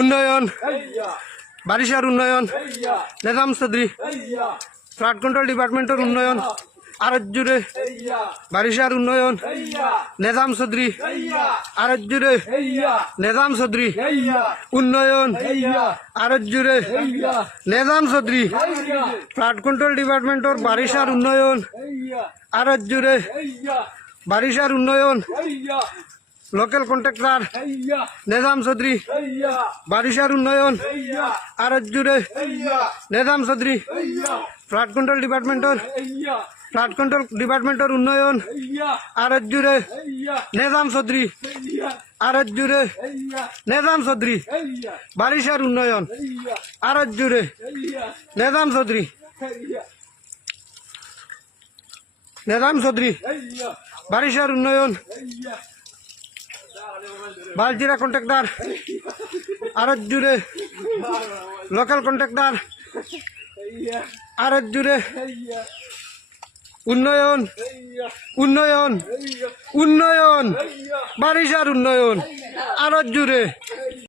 উন্নয়ন। বারিশার উন্নয়ন। Nizam Chowdhury. Flood control ডিপার্টমেন্টের উন্নয়ন। আরত জুড়ে বারিশার উন্নয়ন। নেজাম চৌধুরী। আরত জুড়ে নিজাম চৌধুরী। উন্নয়ন। আরত জুড়ে নিজাম চৌধুরী। ফ্লাড কন্ট্রোল ডিপার্টমেন্টের বারিশার উন্নয়ন। আরত জুড়ে বারিশার উন্নয়ন। লোকাল কন্ট্রাক্টর নিজাম চৌধুরী বারিশার উন্নয়ন আরত জুড়ে নিজাম চৌধুরী ফ্লাড কন্ট্রোল ডিপার্টমেন্টের ফ্লাড কন্ট্রোল ডিপার্টমেন্টের উন্নয়ন আরত জুড়ে নিজাম চৌধুরী আরত জুড়ে নিজাম চৌধুরী বারিশার উন্নয়ন আরত জুড়ে নিজাম চৌধুরী। নিজাম চৌধুরী বারিশার উন্নয়ন বালজিরা কন্ট্রাক্টর আরত জুড়ে লোকাল কন্ট্রাক্টর আরত জুড়ে উন্নয়ন উন্নয়ন উন্নয়ন, বারিশার উন্নয়ন আরত জুড়ে